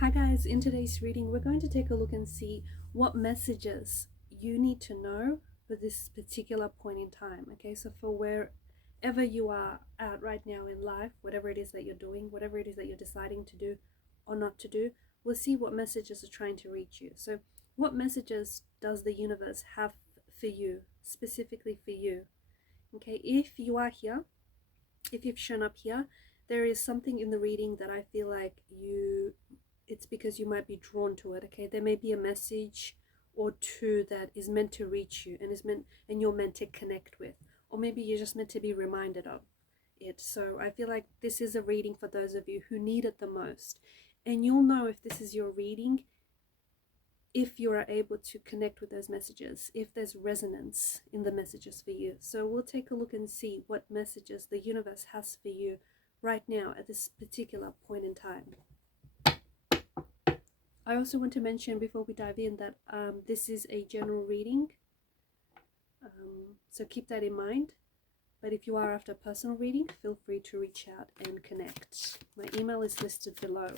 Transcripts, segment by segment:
Hi guys, in today's reading we're going to take a look and see what messages you need to know for this particular point in time. Okay, so for wherever you are at right now in life, whatever it is that you're doing, whatever it is that you're deciding to do or not to do, we'll see what messages are trying to reach you. So what messages does the universe have for you, specifically for you? Okay, if you are here, if you've shown up here, there is something in the reading that I feel like it's because you might be drawn to it. Okay, there may be a message or two that is meant to reach you and you're meant to connect with, or maybe you're just meant to be reminded of it. So I feel like this is a reading for those of you who need it the most, and you'll know if this is your reading if you are able to connect with those messages, if there's resonance in the messages for you. So we'll take a look and see what messages the universe has for you right now at this particular point in time. I also want to mention before we dive in that this is a general reading, so keep that in mind. But if you are after a personal reading, feel free to reach out and connect. My email is listed below.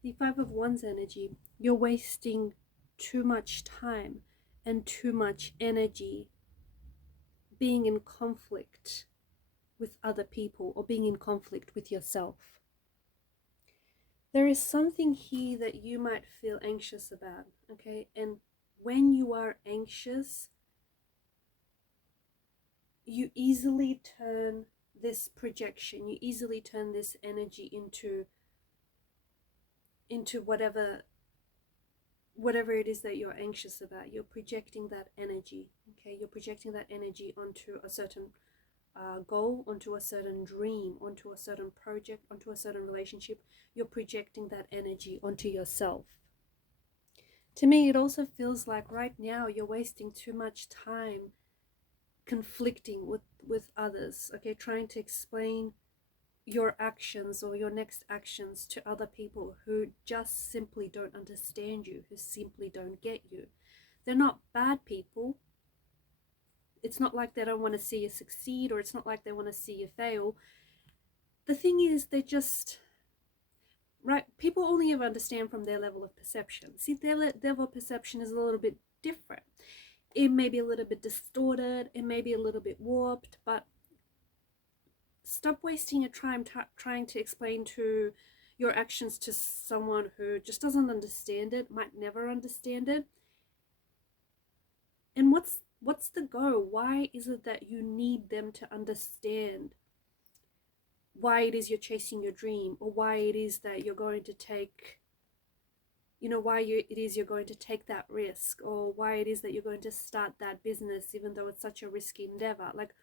The Five of Wands energy, you're wasting too much time and too much energy being in conflict with other people or being in conflict with yourself. There is something here that you might feel anxious about, okay? And when you are anxious, you easily turn this projection, you easily turn this energy into whatever it is that you're anxious about. You're projecting that energy, okay? You're projecting that energy onto a certain goal, onto a certain dream, onto a certain project, onto a certain relationship. You're projecting that energy onto yourself. To me, it also feels like right now you're wasting too much time conflicting with others, okay? Trying to explain your actions or your next actions to other people who just simply don't understand you, who simply don't get you. They're not bad people. It's not like they don't want to see you succeed, or it's not like they want to see you fail. The thing is, they just, right, people only ever understand from their level of perception. See, their level of perception is a little bit different. It may be a little bit distorted, it may be a little bit warped, but stop wasting your time trying to explain to your actions to someone who just doesn't understand it, might never understand it. And what's the goal? Why is it that you need them to understand why it is you're chasing your dream, or why it is that you're going to take, it is you're going to take that risk, or why it is that you're going to start that business even though it's such a risky endeavor? Like,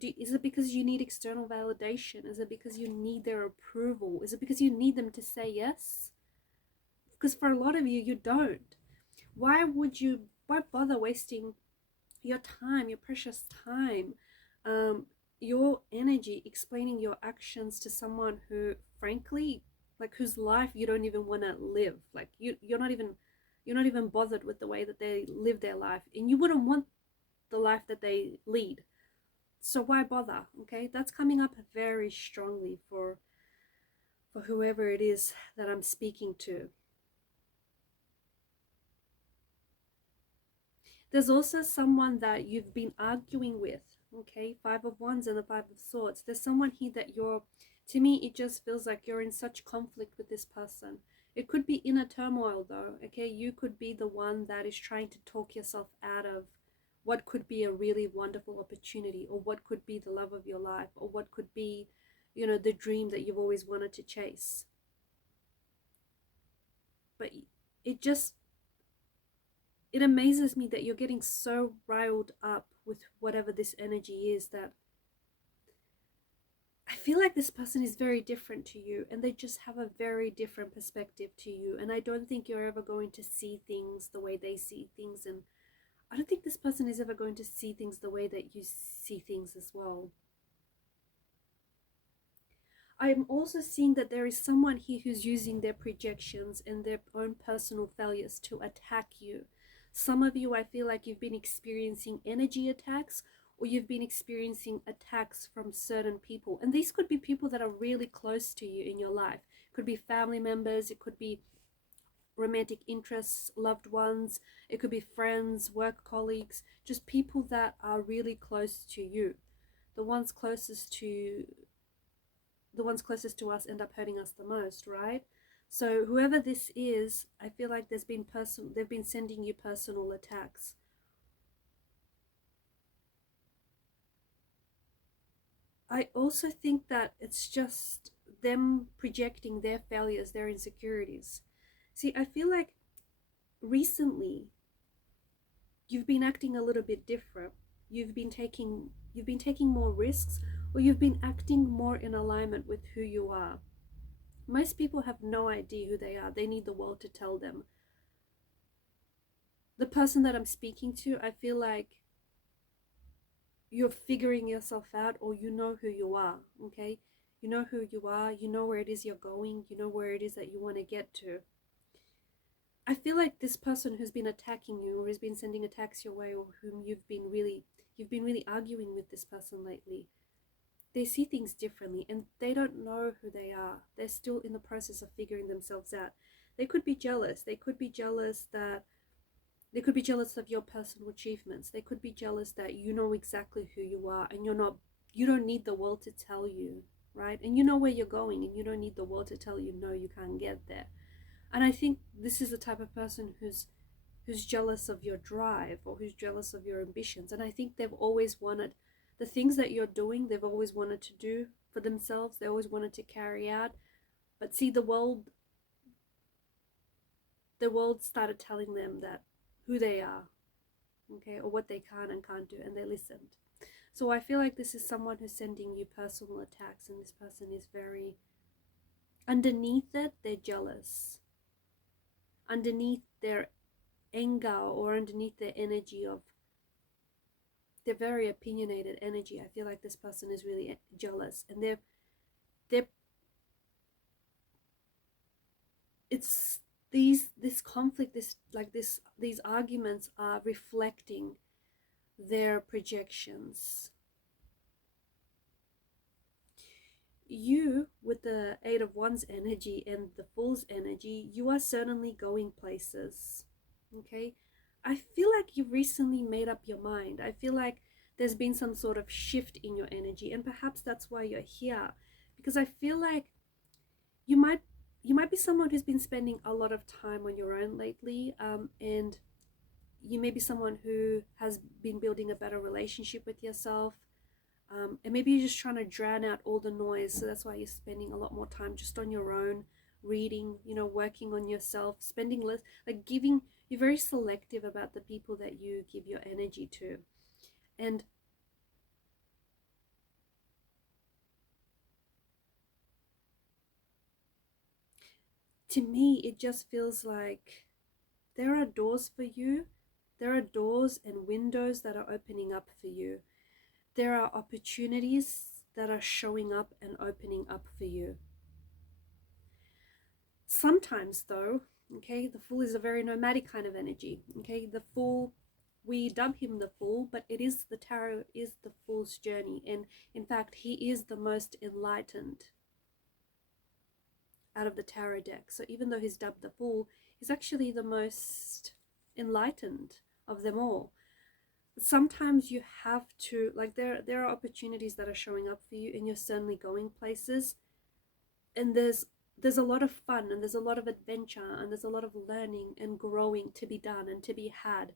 is it because you need external validation? Is it because you need their approval? Is it because you need them to say yes? Because for a lot of you, you don't. Why bother wasting your time, your precious time, your energy explaining your actions to someone who, frankly, like, whose life you don't even want to live? Like, you're not even bothered with the way that they live their life, and you wouldn't want the life that they lead. So why bother? Okay, that's coming up very strongly for whoever it is that I'm speaking to. There's also someone that you've been arguing with, okay? Five of Wands and the Five of Swords. There's someone here that to me, it just feels like you're in such conflict with this person. It could be inner turmoil though, okay? You could be the one that is trying to talk yourself out of what could be a really wonderful opportunity, or what could be the love of your life, or what could be, you know, the dream that you've always wanted to chase. But it amazes me that you're getting so riled up with whatever this energy is, that I feel like this person is very different to you, and they just have a very different perspective to you. And I don't think you're ever going to see things the way they see things. And I don't think this person is ever going to see things the way that you see things as well. I'm also seeing that there is someone here who's using their projections and their own personal failures to attack you. Some of you, I feel like you've been experiencing energy attacks, or you've been experiencing attacks from certain people. And these could be people that are really close to you in your life. It could be family members, it could be romantic interests, loved ones, it could be friends, work colleagues, just people that are really close to you. The ones closest to us end up hurting us the most, right? So whoever this is, I feel like they've been sending you personal attacks. I also think that it's just them projecting their failures, their insecurities. See, I feel like recently you've been acting a little bit different. You've been taking more risks, or you've been acting more in alignment with who you are. Most people have no idea who they are. They need the world to tell them. The person that I'm speaking to, I feel like you're figuring yourself out, or you know who you are, okay? You know who you are, you know where it is you're going, you know where it is that you want to get to. I feel like this person who's been attacking you, or has been sending attacks your way, or whom you've been really arguing with this person lately, they see things differently, and they don't know who they are. They're still in the process of figuring themselves out. They could be jealous. They could be jealous of your personal achievements. They could be jealous that you know exactly who you are, and you don't need the world to tell you, right? And you know where you're going, and you don't need the world to tell you, no, you can't get there. And I think this is the type of person who's jealous of your drive, or who's jealous of your ambitions. And I think they've always wanted the things that you're doing, they've always wanted to do for themselves. They always wanted to carry out. But see, the world started telling them that who they are, okay, or what they can and can't do, and they listened. So I feel like this is someone who's sending you personal attacks, and this person is very, underneath it, they're jealous. Underneath their anger, or underneath their energy of, they're very opinionated energy. I feel like this person is really jealous, and it's this conflict, these arguments are reflecting their projections. You, with the Eight of Wands energy and the Fool's energy, you are certainly going places, okay? I feel like you've recently made up your mind. I feel like there's been some sort of shift in your energy, and perhaps that's why you're here, because I feel like you might be someone who's been spending a lot of time on your own lately, and you may be someone who has been building a better relationship with yourself, and maybe you're just trying to drown out all the noise. So that's why you're spending a lot more time just on your own, reading, working on yourself, spending less, you're very selective about the people that you give your energy to. And to me, it just feels like there are doors for you. There are doors and windows that are opening up for you. There are opportunities that are showing up and opening up for you. Sometimes though, okay, the Fool is a very nomadic kind of energy. Okay, the Fool, we dub him the Fool, but the tarot is the Fool's journey. And in fact, he is the most enlightened out of the tarot deck. So even though he's dubbed the Fool, he's actually the most enlightened of them all. Sometimes you have to, there are opportunities that are showing up for you, and you're certainly going places, and there's a lot of fun, and there's a lot of adventure, and there's a lot of learning and growing to be done and to be had.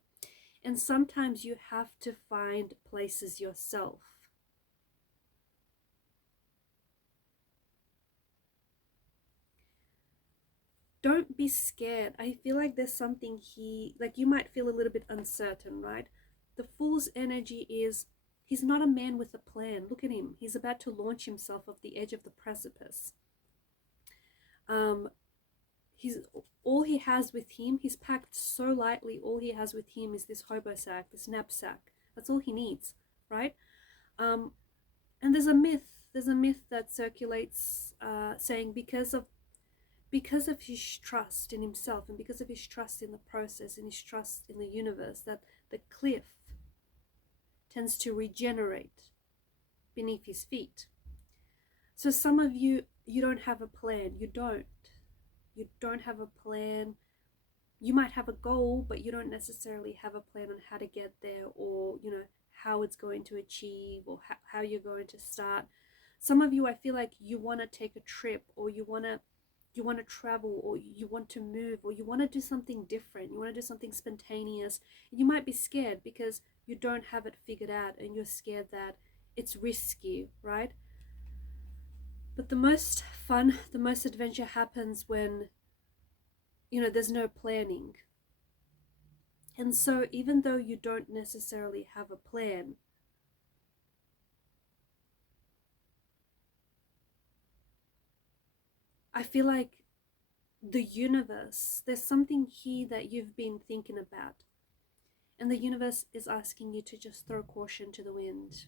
And sometimes you have to find places yourself. Don't be scared. I feel like there's something like you might feel a little bit uncertain, right? The Fool's energy is, he's not a man with a plan. Look at him. He's about to launch himself off the edge of the precipice. He's all he has with him, he's packed so lightly, all he has with him is this hobo sack, this knapsack. That's all he needs, right? And there's a myth that circulates saying because of his trust in himself and because of his trust in the process and his trust in the universe, that the cliff tends to regenerate beneath his feet. So some of you don't have a plan. You don't have a plan. You might have a goal, but you don't necessarily have a plan on how to get there, or how it's going to achieve, or how you're going to start. Some of you, I feel like you want to take a trip, or you want to travel, or you want to move, or you want to do something different. You want to do something spontaneous. You might be scared because you don't have it figured out, and you're scared that it's risky, right? But the most fun, the most adventure happens when, there's no planning. And so even though you don't necessarily have a plan, I feel like the universe, there's something here that you've been thinking about. And the universe is asking you to just throw caution to the wind.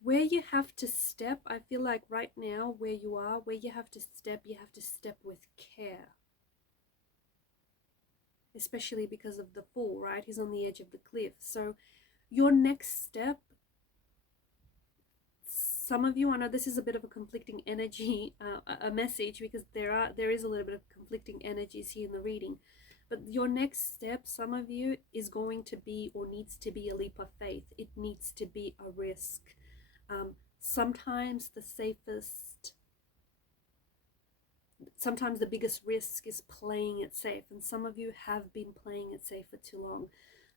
Where you have to step, I feel like right now, where you are, where you have to step with care. Especially because of the Fool, right? He's on the edge of the cliff. So your next step, some of you, I know this is a bit of a conflicting energy, a message, because there is a little bit of conflicting energies here in the reading. But your next step, some of you, is going to be, or needs to be, a leap of faith. It needs to be a risk. Sometimes the biggest risk is playing it safe, and some of you have been playing it safe for too long.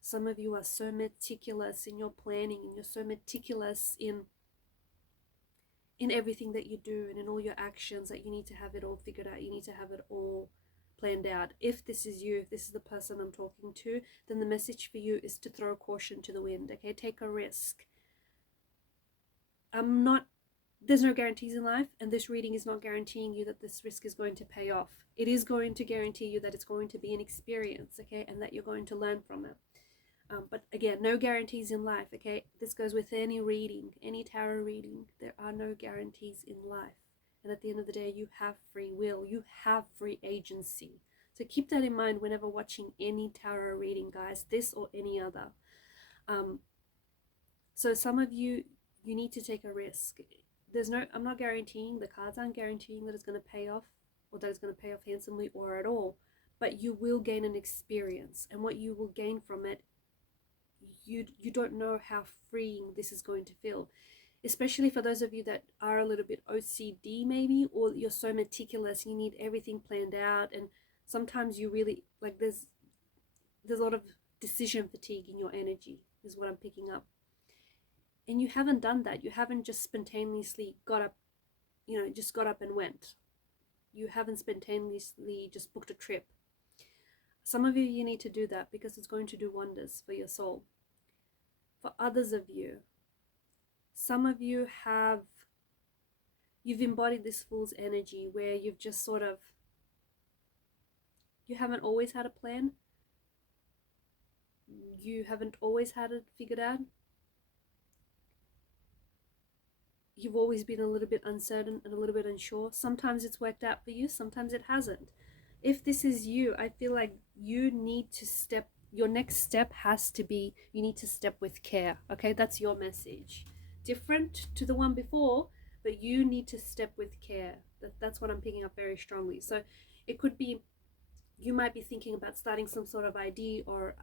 Some of you are so meticulous in your planning, and you're so meticulous in everything that you do and in all your actions, that you need to have it all figured out. You need to have it all planned out. If this is you, if this is the person I'm talking to, then the message for you is to throw caution to the wind. Okay, take a risk. There's no guarantees in life, and this reading is not guaranteeing you that this risk is going to pay off. It is going to guarantee you that it's going to be an experience, okay, and that you're going to learn from it. But again, no guarantees in life, okay? This goes with any reading, any tarot reading. There are no guarantees in life. And at the end of the day, you have free will. You have free agency. So keep that in mind whenever watching any tarot reading, guys, this or any other. So some of you need to take a risk. I'm not guaranteeing, the cards aren't guaranteeing that it's going to pay off, or that it's going to pay off handsomely or at all, but you will gain an experience, and what you will gain from it, you don't know how freeing this is going to feel, especially for those of you that are a little bit OCD maybe, or you're so meticulous, you need everything planned out, and sometimes you really, like, there's a lot of decision fatigue in your energy, is what I'm picking up. And you haven't done that. You haven't just spontaneously got up, just got up and went. You haven't spontaneously just booked a trip. Some of you need to do that because it's going to do wonders for your soul. For others of you, some of you you've embodied this Fool's energy where you've just sort of, you haven't always had a plan. You haven't always had it figured out. You've always been a little bit uncertain and a little bit unsure. Sometimes it's worked out for you, sometimes it hasn't. If this is you, I feel like you need to step, your next step has to be, you need to step with care, okay? That's your message. Different to the one before, but you need to step with care. That's what I'm picking up very strongly. So it could be, you might be thinking about starting some sort of idea, or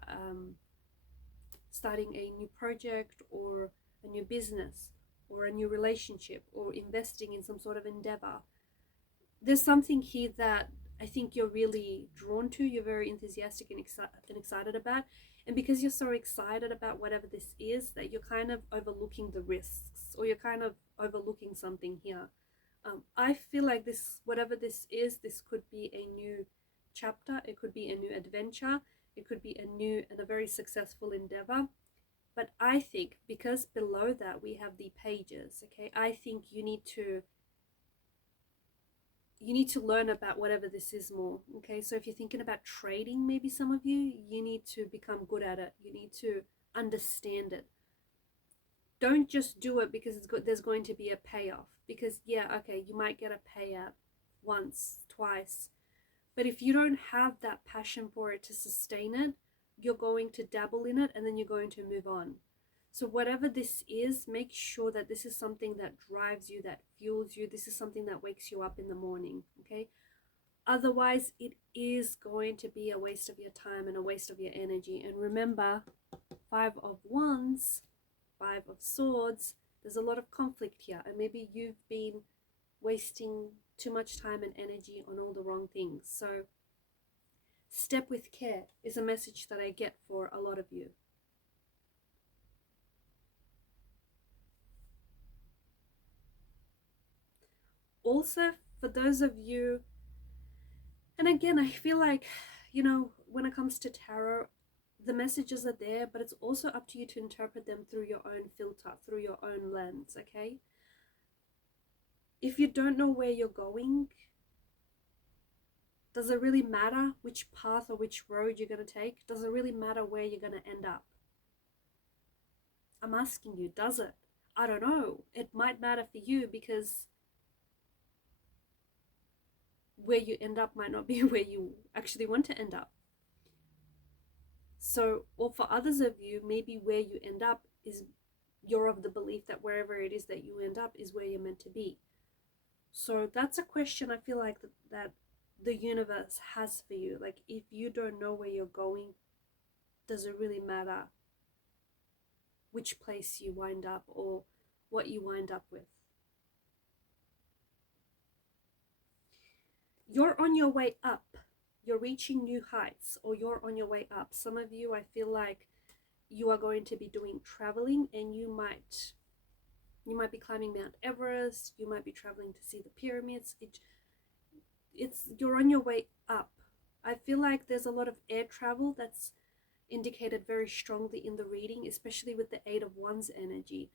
starting a new project, or a new business, or a new relationship, or investing in some sort of endeavor. there's something here that I think you're really drawn to, you're very enthusiastic and excited about. And because you're so excited about whatever this is, that you're kind of overlooking the risks, or you're kind of overlooking something here. I feel like this, whatever this is, this could be a new chapter, it could be a new adventure, it could be a new and a very successful endeavor. But I think because below that we have the pages, okay, I think you need to learn about whatever this is more. Okay, so if you're thinking about trading, maybe some of you need to become good at it, you need to understand it. Don't just do it because there's going to be a payoff, because yeah, okay, you might get a payout once, twice, but if you don't have that passion for it to sustain it, you're going to dabble in it and then you're going to move on. So whatever this is, make sure that this is something that drives you, that fuels you. This is something that wakes you up in the morning, okay? Otherwise, it is going to be a waste of your time and a waste of your energy. And remember, 5 of Wands, 5 of Swords, there's a lot of conflict here. And maybe you've been wasting too much time and energy on all the wrong things. So step with care is a message that I get for a lot of you. Also, for those of you, and again, I feel like, you know, when it comes to tarot, the messages are there, but it's also up to you to interpret them through your own filter, through your own lens, okay? If you don't know where you're going, does it really matter which path or which road you're going to take? Does it really matter where you're going to end up? I'm asking you, does it? I don't know. It might matter for you because where you end up might not be where you actually want to end up. So, or for others of you, maybe where you end up is, you're of the belief that wherever it is that you end up is where you're meant to be. So that's a question I feel like that the universe has for you. Like, if you don't know where you're going, does it really matter which place you wind up or what you wind up with? You're on your way up. You're reaching new heights, or you're on your way up. Some of you, I feel like you are going to be doing traveling, and you might be climbing Mount Everest, you might be traveling to see the pyramids. You're on your way up. I feel like there's a lot of air travel that's indicated very strongly in the reading, especially with the 8 of Wands energy.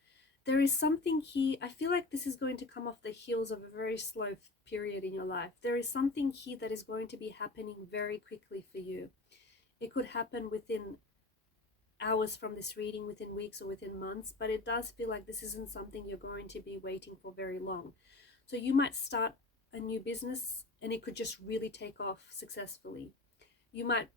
There is something here, I feel like this is going to come off the heels of a very slow period in your life. There is something here that is going to be happening very quickly for you. It could happen within hours from this reading, within weeks, or within months, but it does feel like this isn't something you're going to be waiting for very long. So you might start a new business and it could just really take off successfully. You might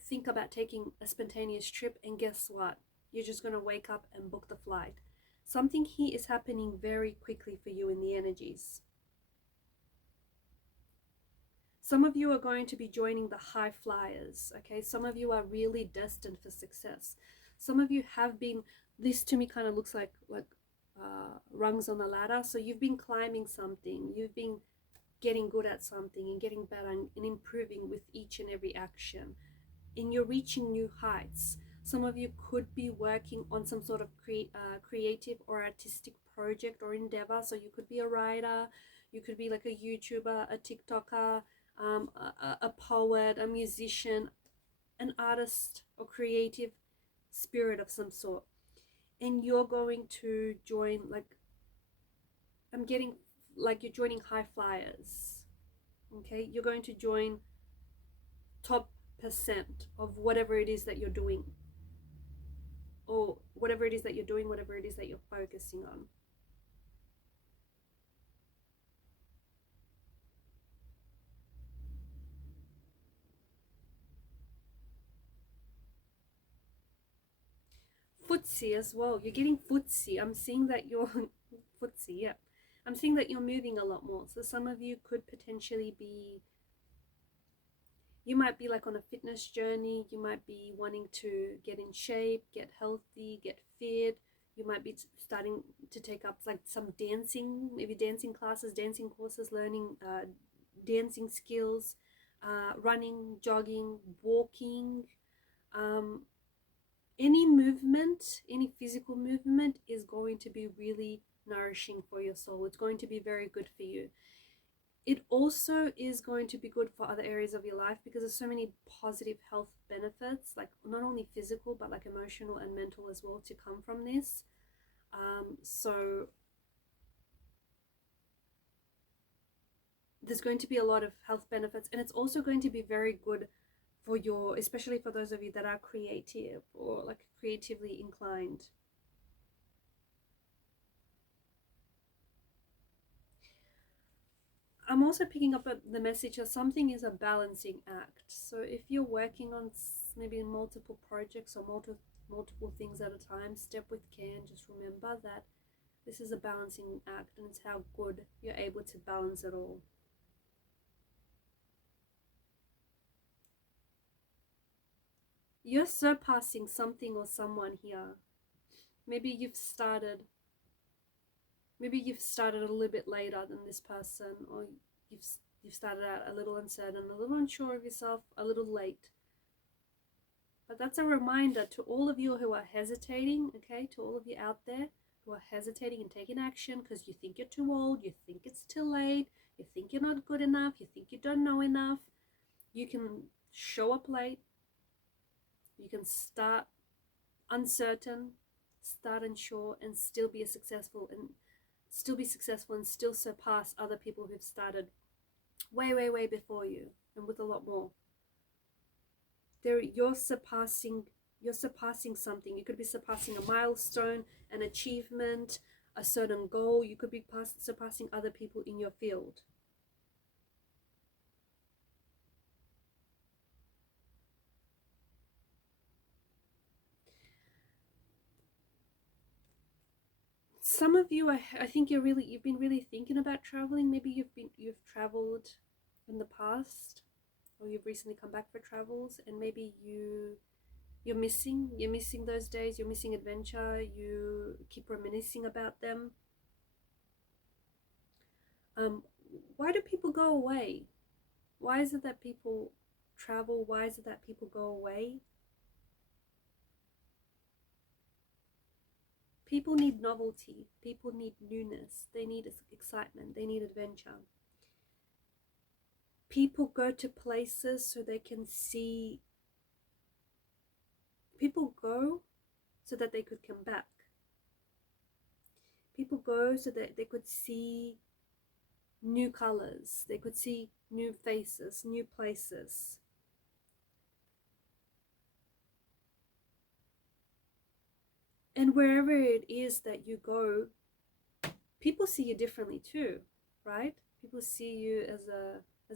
think about taking a spontaneous trip, and guess what? You're just going to wake up and book the flight. Something here is happening very quickly for you in the energies. Some of you are going to be joining the high flyers, okay? Some of you are really destined for success. Some of you have been, this to me kind of looks like rungs on the ladder. So you've been climbing something, you've been getting good at something and getting better and improving with each and every action. And you're reaching new heights. Some of you could be working on some sort of creative or artistic project or endeavor. So you could be a writer, you could be like a YouTuber, a TikToker, a poet, a musician, an artist or creative spirit of some sort. And you're going to join, like, I'm getting like you're joining high flyers, okay? You're going to join top percent of whatever it is that you're doing, or whatever it is that you're doing, whatever it is that you're focusing on. Footsie as well. You're getting footsie. I'm seeing that you're footsie, yeah. I'm seeing that you're moving a lot more. So some of you could potentially be, you might be like on a fitness journey. You might be wanting to get in shape, get healthy, get fit. You might be starting to take up like some dancing, maybe dancing classes, dancing courses, learning dancing skills, running, jogging, walking. Any movement, any physical movement is going to be really nourishing for your soul. It's going to be very good for you. It also is going to be good for other areas of your life because there's so many positive health benefits, like not only physical but like emotional and mental as well, to come from this. So there's going to be a lot of health benefits, and it's also going to be very good for your, especially for those of you that are creative or like creatively inclined. I'm also picking up the message that something is a balancing act. So if you're working on maybe multiple projects or multiple things at a time, step with care and just remember that this is a balancing act, and it's how good you're able to balance it all. You're surpassing something or someone here. Maybe you've started a little bit later than this person, or you've started out a little uncertain, a little unsure of yourself, a little late. But that's a reminder to all of you who are hesitating, okay, to all of you out there who are hesitating and taking action because you think you're too old, you think it's too late, you think you're not good enough, you think you don't know enough. You can show up late, you can start uncertain, start unsure, and still be successful and still surpass other people who've started way before you and with a lot more. You're surpassing something. You could be surpassing a milestone, an achievement, a certain goal. You could be surpassing other people in your field. Some of you, I think you've been really thinking about traveling. Maybe you've traveled in the past, or you've recently come back for travels, and maybe you're missing those days. You're missing adventure. You keep reminiscing about them. Why do people go away? Why is it that people travel? Why is it that people go away? People need novelty. People need newness. They need excitement. They need adventure. People go to places so they can see. People go so that they could come back. People go so that they could see new colors. They could see new faces, new places. And wherever it is that you go, people see you differently too, right? People see you as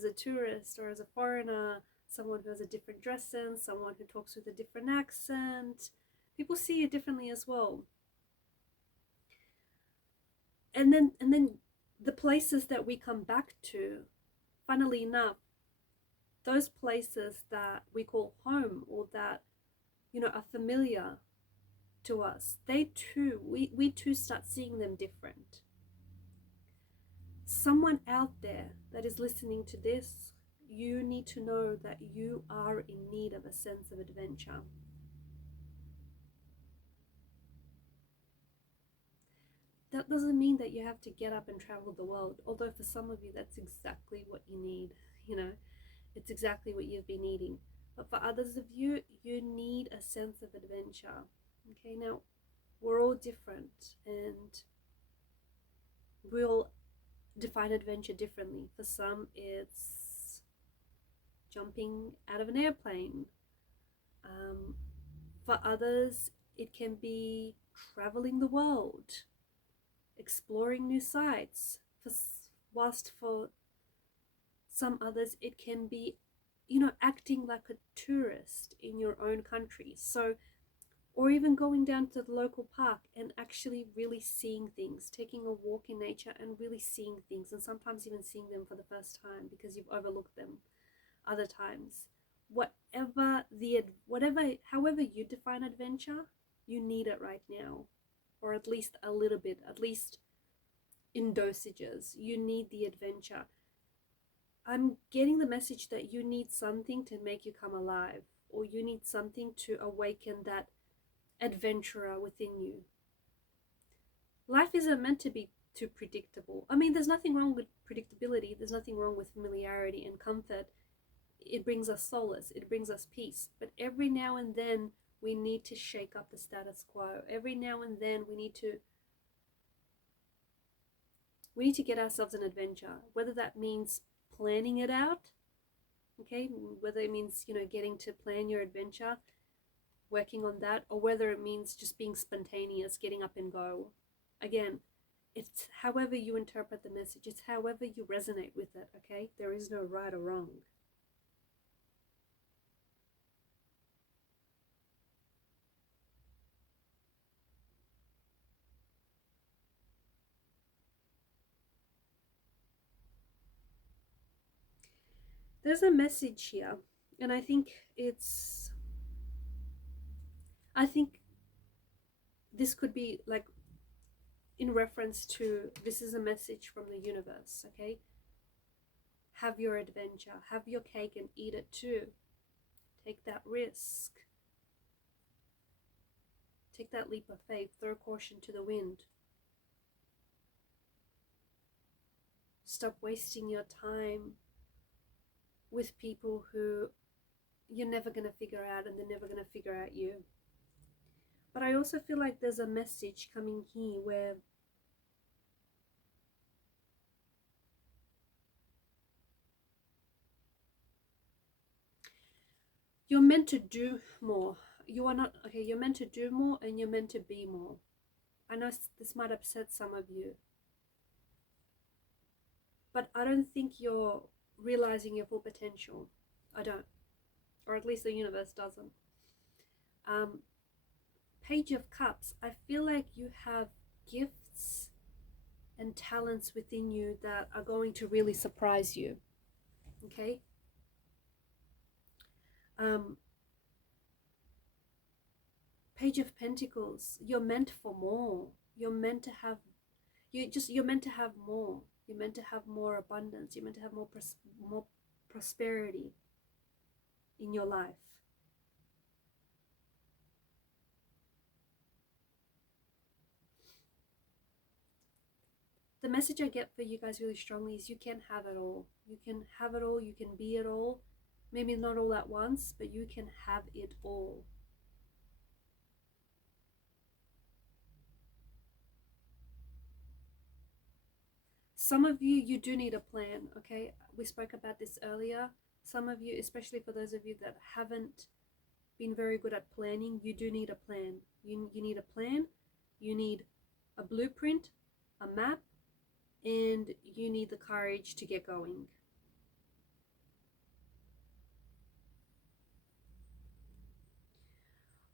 a tourist or as a foreigner, someone who has a different dress sense, someone who talks with a different accent. People see you differently as well. And then the places that we come back to, funnily enough, those places that we call home or that, you know, are familiar to us, they too, we too start seeing them different. Someone out there that is listening to this, you need to know that you are in need of a sense of adventure. That doesn't mean that you have to get up and travel the world, although for some of you that's exactly what you need. You know, it's exactly what you've been needing. But for others of you, you need a sense of adventure. Okay, now we're all different and we'll define adventure differently. For some, it's jumping out of an airplane. For others, it can be traveling the world, exploring new sites. Whilst for some others, it can be, you know, acting like a tourist in your own country. So, or even going down to the local park and actually really seeing things, taking a walk in nature and really seeing things, and sometimes even seeing them for the first time because you've overlooked them other times. However you define adventure, you need it right now, or at least a little bit, at least in dosages. You need the adventure. I'm getting the message that you need something to make you come alive, or you need something to awaken that adventurer within you. Life isn't meant to be too predictable. I mean, there's nothing wrong with predictability. There's nothing wrong with familiarity and comfort. It brings us solace. It brings us peace. But every now and then, we need to shake up the status quo. Every now and then, we need to get ourselves an adventure. Whether that means planning it out, okay, whether it means, you know, getting to plan your adventure, working on that, or whether it means just being spontaneous, getting up and go. Again, it's however you interpret the message. It's however you resonate with it, okay? There is no right or wrong. There's a message here, and I think this could be like in reference to, this is a message from the universe, okay? Have your adventure, have your cake and eat it too. Take that risk. Take that leap of faith, throw caution to the wind. Stop wasting your time with people who you're never going to figure out, and they're never going to figure out you. But I also feel like there's a message coming here where you're meant to do more. You are not, okay, you're meant to do more and you're meant to be more. I know this might upset some of you, but I don't think you're realizing your full potential. I don't. Or at least the universe doesn't. Page of Cups, I feel like you have gifts and talents within you that are going to really surprise you. Okay? Page of Pentacles, you're meant for more. You're meant to have, you're meant to have more. You're meant to have more abundance. You're meant to have more prosperity in your life. The message I get for you guys really strongly is you can have it all. You can have it all. You can be it all. Maybe not all at once, but you can have it all. Some of you, you do need a plan, okay? We spoke about this earlier. Some of you, especially for those of you that haven't been very good at planning, you do need a plan. You need a plan. You need a blueprint, a map, and you need the courage to get going.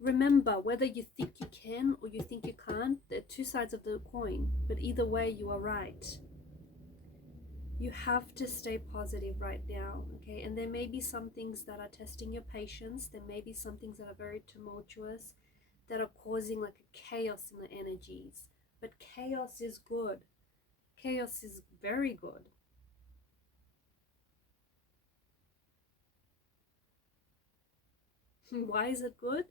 Remember, whether you think you can or you think you can't, there are two sides of the coin, but either way, you are right. You have to stay positive right now, okay? And there may be some things that are testing your patience. There may be some things that are very tumultuous, that are causing like a chaos in the energies. But chaos is good. Chaos is very good. Why is it good?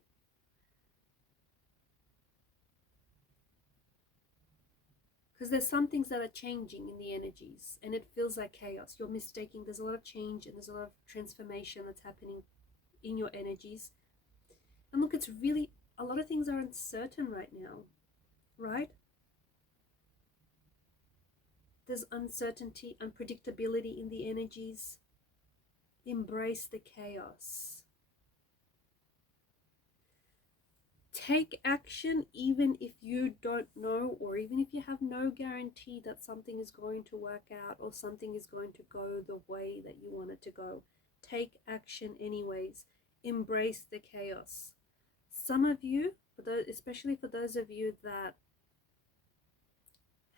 Because there's some things that are changing in the energies, and it feels like chaos. You're mistaking. There's a lot of change and there's a lot of transformation that's happening in your energies. And look, it's really, a lot of things are uncertain right now, right? There's uncertainty, unpredictability in the energies. Embrace the chaos. Take action even if you don't know, or even if you have no guarantee that something is going to work out or something is going to go the way that you want it to go. Take action anyways. Embrace the chaos. Some of you, especially for those of you that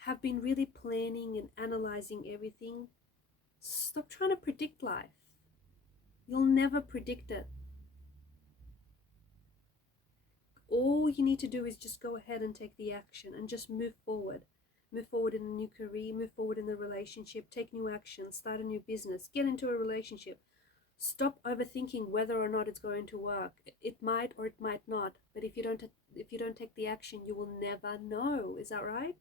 have been really planning and analyzing everything, stop trying to predict life. You'll never predict it. all you need to do is just go ahead and take the action and just move forward. Move forward in a new career, move forward in the relationship, take new action, start a new business, get into a relationship. Stop overthinking whether or not it's going to work. It might or it might not, but if you don't take the action, you will never know. Is that right?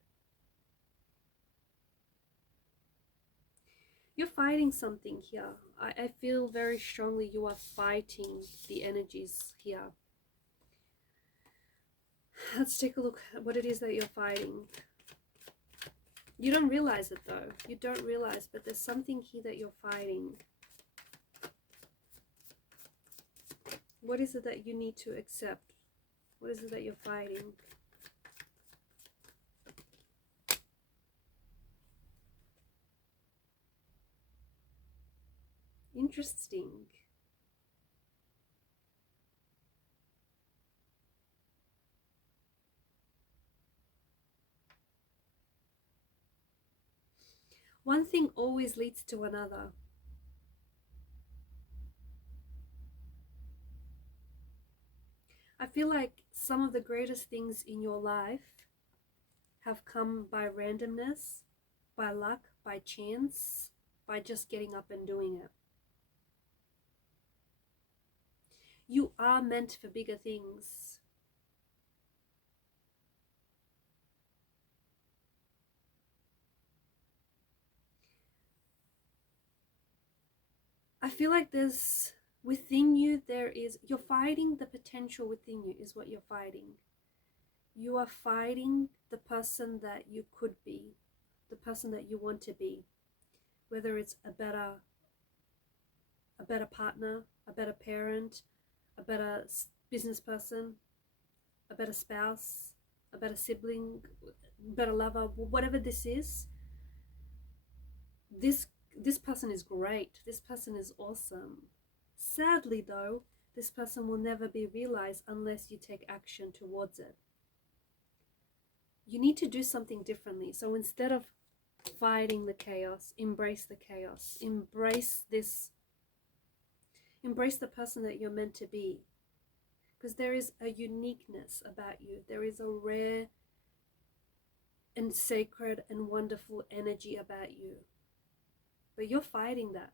You're fighting something here. I feel very strongly you are fighting the energies here. Let's take a look at what it is that you're fighting. You don't realize it though. You don't realize, but there's something here that you're fighting. What is it that you need to accept? What is it that you're fighting? Interesting. One thing always leads to another. I feel like some of the greatest things in your life have come by randomness, by luck, by chance, by just getting up and doing it. You are meant for bigger things. I feel like there's within you, you're fighting the potential within you is what you're fighting. You are fighting the person that you could be, the person that you want to be, whether it's a better partner, a better parent, a better business person, a better spouse, a better sibling, better lover, whatever this is. This person is great. This person is awesome. Sadly though, this person will never be realized unless you take action towards it. You need to do something differently. So instead of fighting the chaos, embrace the chaos. Embrace the person that you're meant to be. Because there is a uniqueness about you. There is a rare and sacred and wonderful energy about you. But you're fighting that.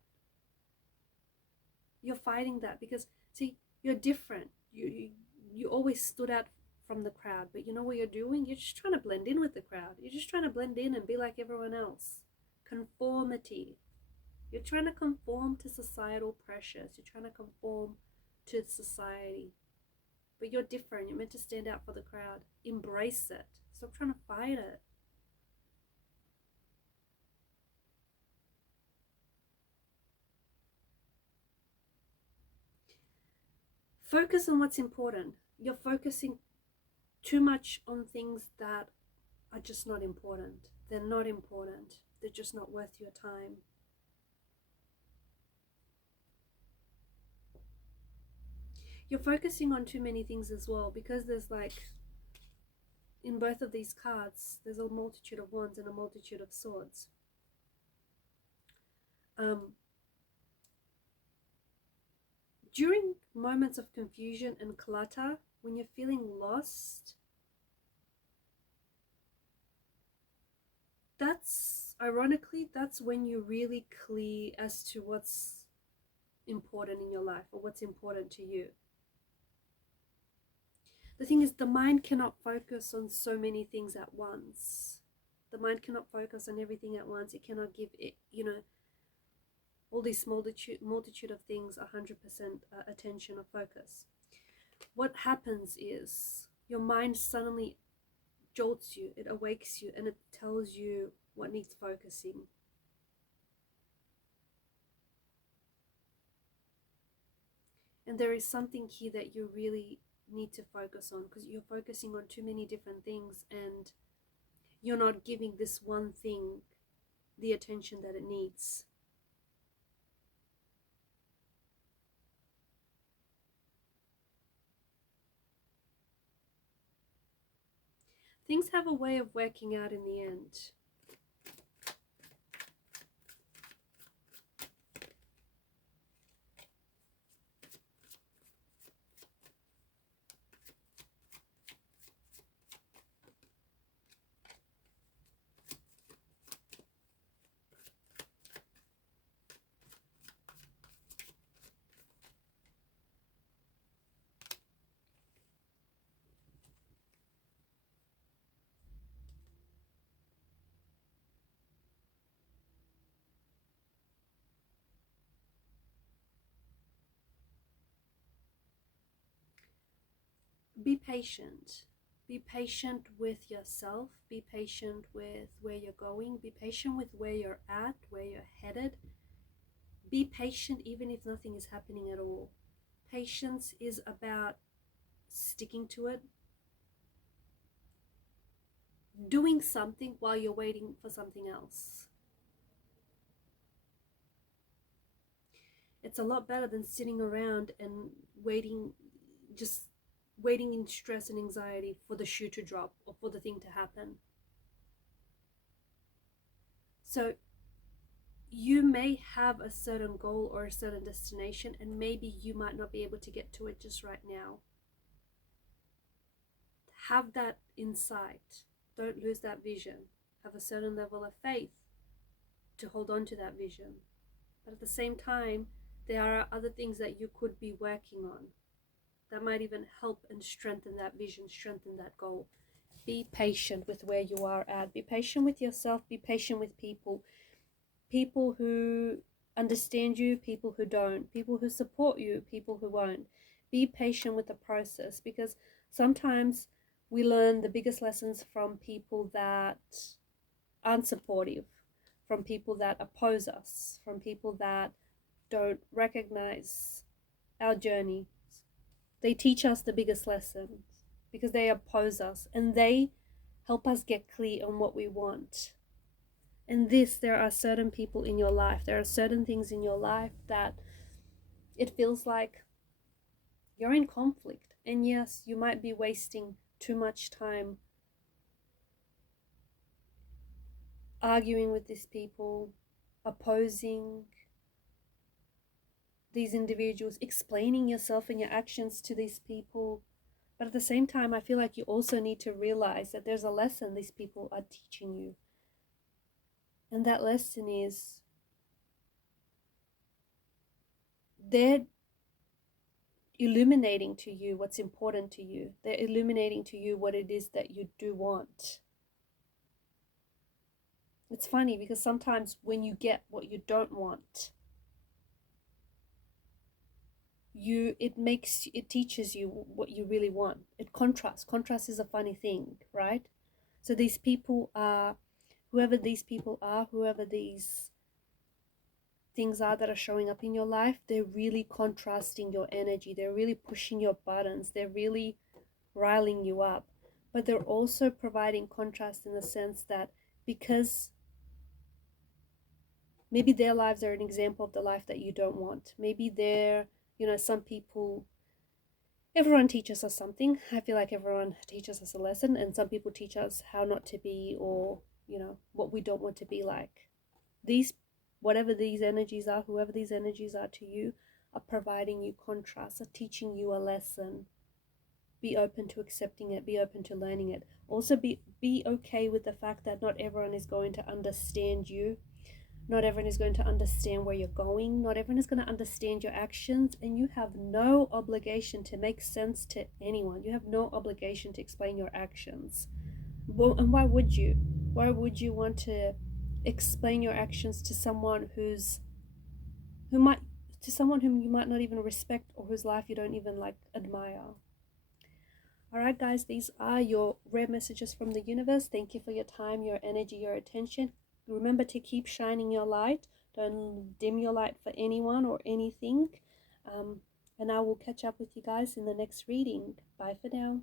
You're fighting that because, see, you're different. You always stood out from the crowd, but you know what you're doing? You're just trying to blend in with the crowd. You're just trying to blend in and be like everyone else. Conformity. You're trying to conform to societal pressures. You're trying to conform to society. But you're different. You're meant to stand out for the crowd. Embrace it. Stop trying to fight it. Focus on what's important. You're focusing too much on things that are just not important. They're not important. They're just not worth your time. You're focusing on too many things as well, because there's like, in both of these cards, there's a multitude of wands and a multitude of swords. During moments of confusion and clutter, when you're feeling lost, that's when you're really clear as to what's important in your life or what's important to you. The thing is, the mind cannot focus on so many things at once. The mind cannot focus on everything at once. It cannot give it, all this multitude of things 100% attention or focus. What happens is your mind suddenly jolts you, it awakes you, and it tells you what needs focusing. And there is something here that you really need to focus on, because you're focusing on too many different things and you're not giving this one thing the attention that it needs. Things have a way of working out in the end. be patient. Be patient with yourself. Be patient with where you're going. Be patient with where you're at, where you're headed. Be patient even if nothing is happening at all. Patience is about sticking to it, doing something while you're waiting for something else. It's a lot better than sitting around and waiting, just waiting in stress and anxiety for the shoe to drop or for the thing to happen. So you may have a certain goal or a certain destination, and maybe you might not be able to get to it just right now. Have that insight. Don't lose that vision. Have a certain level of faith to hold on to that vision. But at the same time, there are other things that you could be working on that might even help and strengthen that vision, strengthen that goal. Be patient with where you are at. Be patient with yourself. Be patient with people. People who understand you, people who don't. People who support you, people who won't. Be patient with the process, because sometimes we learn the biggest lessons from people that aren't supportive, from people that oppose us, from people that don't recognize our journey. They teach us the biggest lessons because they oppose us, and they help us get clear on what we want. And there are certain people in your life, there are certain things in your life that it feels like you're in conflict. And yes, you might be wasting too much time arguing with these people, opposing these individuals, explaining yourself and your actions to these people. But at the same time, I feel like you also need to realize that there's a lesson these people are teaching you. And that lesson is they're illuminating to you what's important to you. They're illuminating to you what it is that you do want. It's funny because sometimes when you get what you don't want, it teaches you what you really want. It contrasts. Contrast is a funny thing, right? So these people are, whoever these people are, whoever these things are that are showing up in your life, they're really contrasting your energy. They're really pushing your buttons. They're really riling you up. But they're also providing contrast in the sense that because maybe their lives are an example of the life that you don't want. Maybe they're, some people, everyone teaches us something. I feel like everyone teaches us a lesson, and some people teach us how not to be, or, what we don't want to be like. Whatever these energies are, whoever these energies are to you, are providing you contrast, are teaching you a lesson. Be open to accepting it. Be open to learning it. Also, be okay with the fact that not everyone is going to understand you. Not everyone is going to understand where you're going. Not everyone is going to understand your actions. And you have no obligation to make sense to anyone. You have no obligation to explain your actions. Well, and why would you? Why would you want to explain your actions to someone whom you might not even respect, or whose life you don't even admire? Alright guys, these are your rare messages from the universe. Thank you for your time, your energy, your attention. Remember to keep shining your light. Don't dim your light for anyone or anything. And I will catch up with you guys in the next reading. Bye for now.